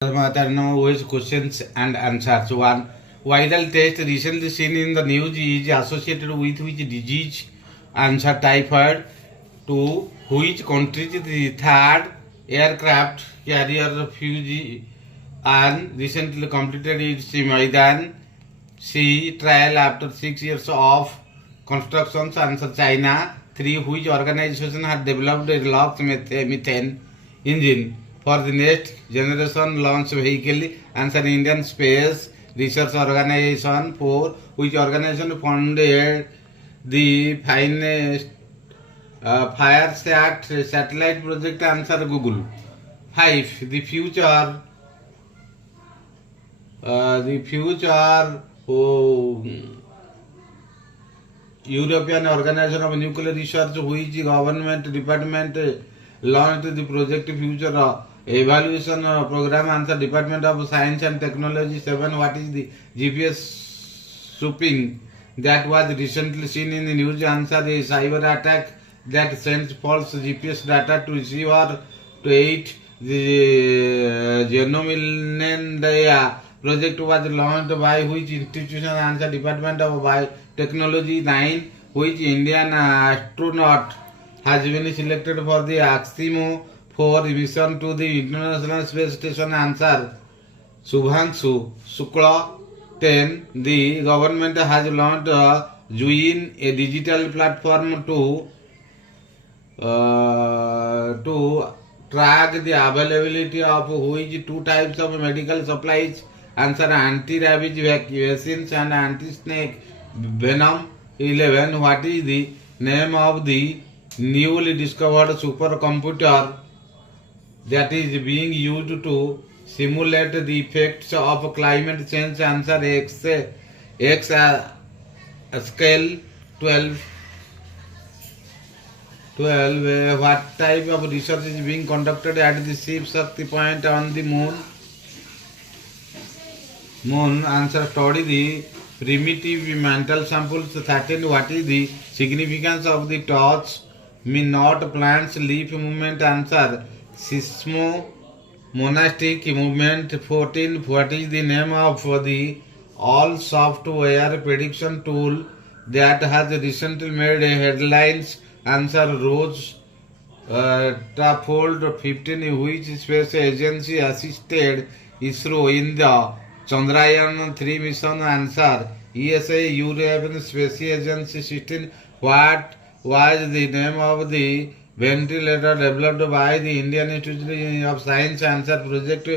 Now with questions and answers. One viral test recently seen in the news is associated with which disease? Answer typhoid. Two, which country is the third aircraft carrier Fuji and recently completed its Maidan C trial after 6 years of construction? Answer China. Three, which organization had developed a LOX methane engine for the next generation launch vehicle? Answer Indian Space Research Organization. 4, which organization funded the finest FireSat satellite project? Answer Google. 5, the future European Organization of Nuclear Research, which government department launched the Project Future Evaluation Program? Answer Department of Science and Technology. 7, what is the GPS spoofing that was recently seen in the news? Answer a cyber attack that sends false GPS data to receiver to aid the Genomilindia project was launched by which institution? Answer Department of Biotechnology. 9, which Indian astronaut has been selected for the Aximo 4 mission to the International Space Station? Answer Subhanshu Shukla. 10, the government has launched Juin, a digital platform to track the availability of which two types of medical supplies? Answer anti-rabies vaccines and anti-snake venom. 11, what is the name of the newly discovered supercomputer that is being used to simulate the effects of climate change? Answer X scale 12. What type of research is being conducted at the Shiv Shakti point on the moon? Answer study the primitive mantle samples. 13, what is the significance of the touch me not plants leaf movement? Answer seismo monastic movement. 14, what is the name of the all software prediction tool that has recently made headlines? Answer Rose Trafold. 15, which space agency assisted ISRO in the Chandrayaan 3 mission? Answer ESA European Space Agency. 16, what was the name of the ventilator developed by the Indian Institute of Science? Answer Project